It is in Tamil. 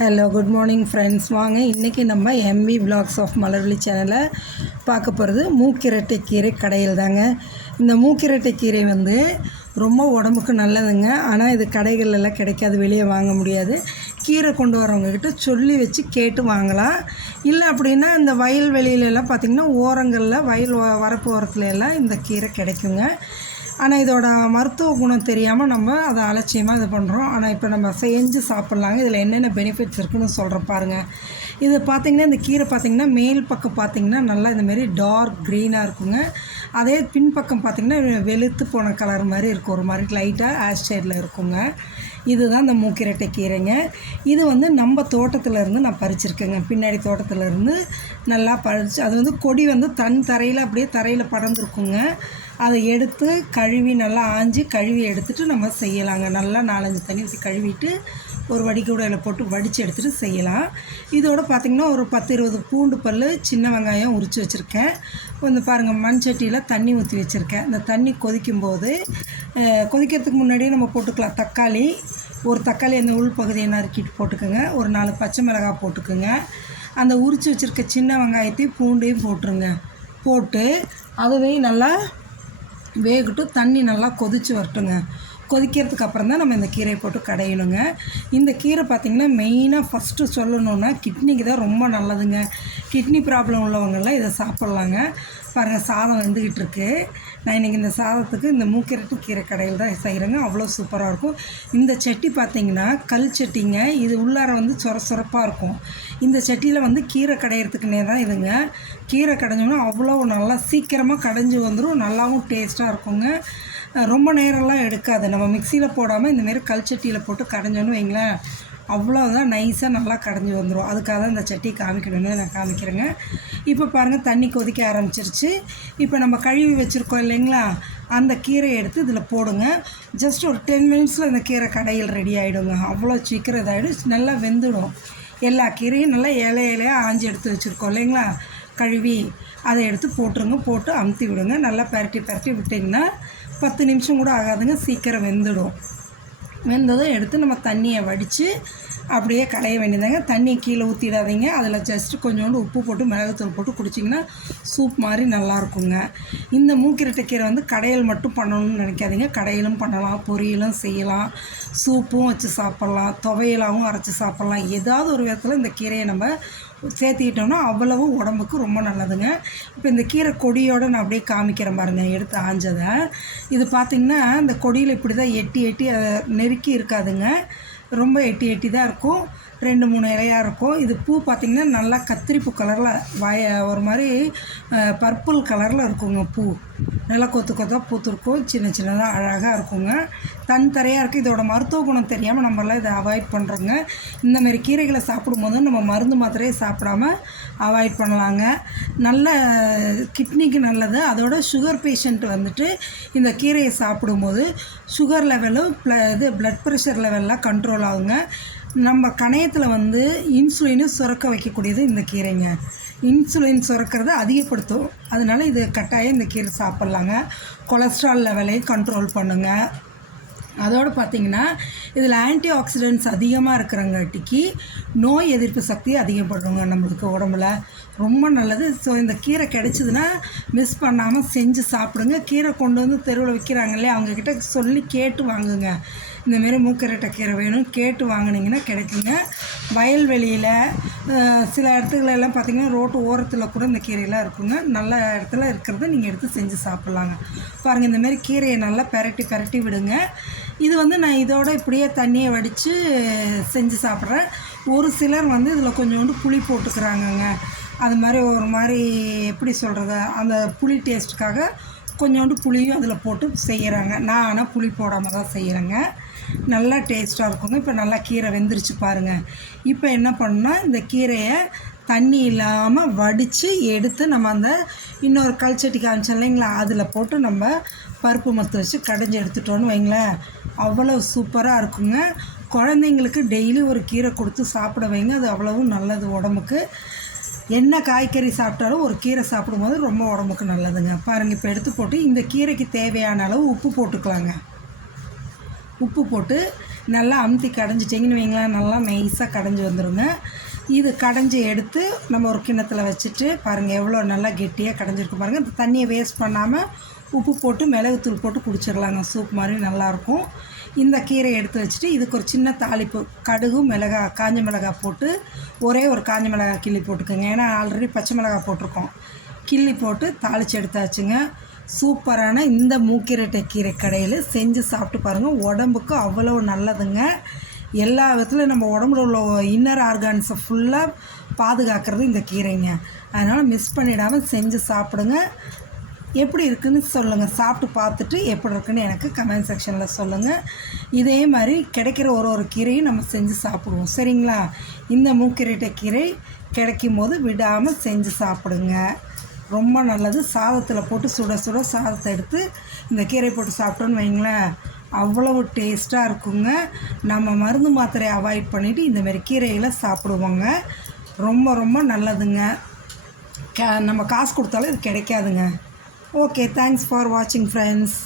Hello good morning friends. வாங்க இன்றைக்கி நம்ம எம்வி விலாக்ஸ் ஆஃப் மலர்விழி சேனலை பார்க்க போகிறது மூக்கிரட்டை கீரை கடையில் தாங்க. இந்த மூக்கிரட்டை கீரை வந்து ரொம்ப உடம்புக்கு நல்லதுங்க. ஆனால் இது கடைகளெல்லாம் கிடைக்காது, வெளியே வாங்க முடியாது. கீரை கொண்டு வரவங்கக்கிட்ட சொல்லி வச்சு கேட்டு வாங்கலாம். இல்லை அப்படின்னா இந்த வயல்வெளியிலலாம் பார்த்திங்கன்னா ஓரங்களில் வயல் வரப்பு ஓரத்துல எல்லாம் இந்த கீரை கிடைக்குங்க. ஆனால் இதோட மருத்துவ குணம் தெரியாமல் நம்ம அதை அலட்சியமாக இது பண்ணுறோம். ஆனால் இப்போ நம்ம செஞ்சு சாப்பிட்லாங்க. இதில் என்னென்ன பெனிஃபிட்ஸ் இருக்குதுன்னு சொல்கிறேன் பாருங்கள். இது பார்த்திங்கன்னா இந்த கீரை பார்த்திங்கன்னா மேல் பக்கம் பார்த்திங்கன்னா நல்லா இந்தமாரி டார்க் க்ரீனாக இருக்குங்க. அதே பின்பக்கம் பார்த்திங்கன்னா வெளுத்து போன கலர் மாதிரி இருக்கும், ஒரு மாதிரி லைட்டாக ஆஷ் ஷேடில் இருக்குங்க. இதுதான் இந்த மூக்கிரட்டை கீரைங்க. இது வந்து நம்ம தோட்டத்திலேருந்து நான் பறிச்சிருக்கேங்க. பின்னாடி தோட்டத்திலேருந்து நல்லா பறித்து அது வந்து கொடி வந்து தரையில் அப்படியே தரையில் படர்ந்துருக்குங்க. அதை எடுத்து கழுவி நல்லா ஆஞ்சி கழுவி எடுத்துகிட்டு நம்ம செய்யலாங்க. நல்லா 4-5 தண்ணி ஊற்றி கழுவிட்டு ஒரு வடிகூடையில் போட்டு வடித்து எடுத்துகிட்டு செய்யலாம். இதோடு பார்த்திங்கன்னா ஒரு 10-20 பூண்டு பல், சின்ன வெங்காயம் உரித்து வச்சுருக்கேன். கொஞ்சம் பாருங்கள், மண் சட்டியில் தண்ணி ஊற்றி வச்சுருக்கேன். இந்த தண்ணி கொதிக்கும்போது கொதிக்கிறதுக்கு முன்னாடியே நம்ம போட்டுக்கலாம் தக்காளி. ஒரு தக்காளி அந்த உள் பகுதியை நறுக்கிட்டு போட்டுக்கோங்க. ஒரு 4 பச்சை மிளகாய் போட்டுக்குங்க. அந்த உரித்து வச்சுருக்க சின்ன வெங்காயத்தையும் பூண்டையும் போட்டுருங்க. போட்டு அதுவே நல்லா வேகட்டும். தண்ணி நல்லா கொதித்து வரட்டுங்க. கொதிக்கிறதுக்கு அப்புறம் தான் நம்ம இந்த கீரையை போட்டு கடையணுங்க. இந்த கீரை பார்த்திங்கன்னா மெயினாக ஃபஸ்ட்டு சொல்லணுன்னா கிட்னிக்கு தான் ரொம்ப நல்லதுங்க. கிட்னி ப்ராப்ளம் உள்ளவங்கெல்லாம் இதை சாப்பிட்லாங்க. பாருங்கள், சாதம் வெந்துக்கிட்டு இருக்கு. நான் இன்றைக்கி இந்த சாதத்துக்கு இந்த மூக்கிரட்டை கீரை கடையில் தான் செய்கிறேங்க. அவ்வளோ சூப்பராக இருக்கும். இந்த சட்டி பார்த்திங்கன்னா கல் சட்டிங்க. இது உள்ளார வந்து சொரப்பாக இருக்கும். இந்த சட்டியில் வந்து கீரை கடையிறதுக்குனே தான் இதுங்க. கீரை கடைஞ்சோன்னா அவ்வளோ நல்லா சீக்கிரமாக கடைஞ்சி வந்துடும். நல்லாவும் டேஸ்ட்டாக இருக்குங்க. ரொம்ப நேரம்லாம் எடுக்காது. நம்ம மிக்சியில் போடாமல் இந்தமாரி கல் சட்டியில் போட்டு கடைஞ்சோன்னு வைங்களேன், அவ்வளோதான் நைஸாக நல்லா கடைஞ்சி வந்துடும். அதுக்காக தான் இந்த சட்டி காமிக்கணும்னு நான் காமிக்கிறேங்க. இப்போ பாருங்கள், தண்ணி கொதிக்க ஆரம்பிச்சிருச்சு. இப்போ நம்ம கழுவி வச்சுருக்கோம் இல்லைங்களா, அந்த கீரையை எடுத்து இதில் போடுங்க. ஜஸ்ட் ஒரு 10 மினிட்ஸில் இந்த கீரை கடையில் ரெடி ஆகிடுங்க. அவ்வளோ சீக்கிரம் இதாகிடும், நல்லா வெந்துடும். எல்லா கீரையும் நல்லா இலையாக ஆஞ்சி எடுத்து வச்சுருக்கோம் இல்லைங்களா, கழுவி அதை எடுத்து போட்டுருங்க. போட்டு அமுத்தி விடுங்க. நல்லா பரட்டி விட்டிங்கன்னா 10 நிமிஷம் கூட ஆகாதுங்க, சீக்கிரம் வெந்துடும். வெந்ததும் எடுத்து நம்ம தண்ணியை வடித்து அப்படியே கடைய வேண்டியதாங்க. தண்ணி கீழே ஊற்றிடாதீங்க. அதில் ஜஸ்ட்டு கொஞ்சோண்டு உப்பு போட்டு மிளகுத்தூள் போட்டு குடிச்சிங்கன்னா சூப் மாதிரி நல்லாயிருக்குங்க. இந்த மூக்கிரட்டை கீரை வந்து கடையில் மட்டும் பண்ணணும்னு நினைக்காதீங்க. கடையிலும் பண்ணலாம், பொரியலும் செய்யலாம், சூப்பும் வச்சு சாப்பிட்லாம், துவையலாகவும் அரைச்சி சாப்பிட்லாம். ஏதாவது ஒரு விதத்தில் இந்த கீரையை நம்ம சேர்த்துக்கிட்டோம்னா அவ்வளவு உடம்புக்கு ரொம்ப நல்லதுங்க. இப்போ இந்த கீரை கொடியோடு நான் அப்படியே காமிக்கிறேன் பாருங்கள், எடுத்து ஆஞ்சதை. இது பார்த்திங்கன்னா இந்த கொடியில் இப்படி தான் எட்டி அதை நெருக்கி இருக்காதுங்க. ரொம்ப எட்டி தான் இருக்கும். 2-3 இலையாக இருக்கும். இது பூ பார்த்திங்கன்னா நல்லா கத்திரிப்பூ கலரில் ஒரு மாதிரி பர்பிள் கலரில் இருக்குங்க. பூ நல்லா கொத்தாக பூத்துருக்கும். சின்னதாக அழகாக இருக்குங்க. தரையாக இருக்குது. இதோட மருத்துவ குணம் தெரியாமல் நம்மளாம் இதை அவாய்ட் பண்ணுறோங்க. இந்தமாரி கீரைகளை சாப்பிடும்போது நம்ம மருந்து மாத்திரையை சாப்பிடாமல் அவாய்ட் பண்ணலாங்க. நல்ல கிட்னிக்கு நல்லது. அதோட சுகர் பேஷண்ட் வந்துட்டு இந்த கீரையை சாப்பிடும்போது சுகர் லெவலும் ப்ளட் ப்ரெஷர் லெவல்லாம் கண்ட்ரோல் ஆகுங்க. நம்ம கணையத்தில் வந்து இன்சுலினை சுரக்க வைக்கக்கூடியது இந்த கீரைங்க. இன்சுலின் சுரக்கிறத அதிகப்படுத்தும். அதனால இது கட்டாயம் இந்த கீரை சாப்பிட்லாங்க. கொலஸ்ட்ரால் லெவலையும் கண்ட்ரோல் பண்ணுங்க. அதோடு பார்த்திங்கன்னா இதில் ஆன்டி ஆக்சிடென்ட்ஸ் அதிகமாக இருக்கிறங்காட்டிக்கு நோய் எதிர்ப்பு சக்தி அதிகப்படுங்க நம்மளுக்கு உடம்புல. ரொம்ப நல்லது. ஸோ இந்த கீரை கிடைச்சிதுன்னா மிஸ் பண்ணாமல் செஞ்சு சாப்பிடுங்க. கீரை கொண்டு வந்து தெருவில் விற்கிறாங்களே, அவங்கக்கிட்ட சொல்லி கேட்டு வாங்குங்க. இந்தமாரி மூக்கிரட்டை கீரை வேணும் கேட்டு வாங்கினீங்கன்னா கிடைக்குங்க. வயல்வெளியில் சில இடத்துலலாம் பார்த்திங்கன்னா ரோட்டு ஓரத்தில் கூட இந்த கீரையெல்லாம் இருக்குங்க. நல்ல இடத்துல இருக்கிறத நீங்கள் எடுத்து செஞ்சு சாப்பிட்லாங்க. பாருங்கள், இந்தமாரி கீரையை நல்லா பெரட்டி விடுங்க. இது வந்து நான் இதோட இப்படியே தண்ணியை வடித்து செஞ்சு சாப்பிட்றேன். ஒரு சிலர் வந்து இதில் கொஞ்சோண்டு புளி போட்டுக்கிறாங்கங்க. அது மாதிரி ஒரு மாதிரி எப்படி சொல்கிறது, அந்த புளி டேஸ்ட்டுக்காக கொஞ்சோண்டு புளியும் அதில் போட்டு செய்கிறாங்க. நான் ஆனால் புளி போடாமல் தான் செய்கிறேங்க. நல்லா டேஸ்ட்டாக இருக்குங்க. இப்போ நல்லா கீரை வெந்துருச்சு பாருங்கள். இப்போ என்ன பண்ணால் இந்த கீரையை தண்ணி இல்லாமல் வடித்து எடுத்து நம்ம அந்த இன்னொரு கல்ச்சட்டி காமிச்சோம் இல்லைங்களா, அதில் போட்டு நம்ம பருப்பு மத்து வச்சு கடைஞ்சி எடுத்துட்டோன்னு வைங்களேன், அவ்வளோ சூப்பராக இருக்குங்க. குழந்தைங்களுக்கு டெய்லி ஒரு கீரை கொடுத்து சாப்பிட வைங்க. அது அவ்வளவும் நல்லது உடம்புக்கு. என்ன காய்கறி சாப்பிட்டாலும் ஒரு கீரை சாப்பிடும்போது ரொம்ப உடம்புக்கு நல்லதுங்க. பாருங்கள், இப்போ எடுத்து போட்டு இந்த கீரைக்கு தேவையான அளவு உப்பு போட்டுக்கலாங்க. உப்பு போட்டு நல்லா அமுத்தி கடைஞ்சிட்டிங்கன்னு வைங்களேன், நல்லா நைஸாக கடைஞ்சி வந்துடுங்க. இது கடைஞ்சி எடுத்து நம்ம ஒரு கிண்ணத்தில் வச்சுட்டு பாருங்கள் எவ்வளோ நல்லா கெட்டியாக கடைஞ்சிருக்கு பாருங்கள். இந்த தண்ணியை வேஸ்ட் பண்ணாமல் உப்பு போட்டு மிளகுத்தூள் போட்டு குடிச்சிடலாங்க. சூப் மாதிரி நல்லாயிருக்கும். இந்த கீரையை எடுத்து வச்சுட்டு இதுக்கு ஒரு சின்ன தாளிப்பு, கடுகும் காஞ்ச மிளகாய் போட்டு ஒரே ஒரு காஞ்ச மிளகாய் கிள்ளி போட்டுக்கோங்க. ஏன்னா ஆல்ரெடி பச்சை மிளகாய் போட்டிருக்கோம். கிள்ளி போட்டு தாளித்து எடுத்தாச்சுங்க. சூப்பரான இந்த மூக்கிரட்டை கீரை கடையில் செஞ்சு சாப்பிட்டு பாருங்கள். உடம்புக்கு அவ்வளோ நல்லதுங்க. எல்லா விதத்துலையும் நம்ம உடம்புல உள்ள இன்னர் ஆர்கான்ஸை ஃபுல்லாக பாதுகாக்கிறது இந்த கீரைங்க. அதனால் மிஸ் பண்ணிடாமல் செஞ்சு சாப்பிடுங்க. எப்படி இருக்குதுன்னு சொல்லுங்கள். சாப்பிட்டு பார்த்துட்டு எப்படி இருக்குன்னு எனக்கு கமெண்ட் செக்ஷனில் சொல்லுங்கள். இதே மாதிரி கிடைக்கிற ஒரு கீரையும் நம்ம செஞ்சு சாப்பிடுவோம், சரிங்களா? இந்த மூக்கிரட்டை கீரை கிடைக்கும் போது விடாமல் செஞ்சு சாப்பிடுங்க. ரொம்ப நல்லது. சாதத்தில் போட்டு சுட சுட சாதத்தை எடுத்து இந்த கீரை போட்டு சாப்பிட்டோன்னு வைங்களேன், அவ்வளவு டேஸ்ட்டாக இருக்குங்க. நம்ம மருந்து மாத்திரையை அவாய்ட் பண்ணிவிட்டு இந்தமாரி கீரைகளை சாப்பிடுவோங்க. ரொம்ப ரொம்ப நல்லதுங்க. நம்ம காசு கொடுத்தாலும் இது கிடைக்காதுங்க. ஓகே, தேங்க்ஸ் ஃபார் வாட்சிங் ஃப்ரெண்ட்ஸ்.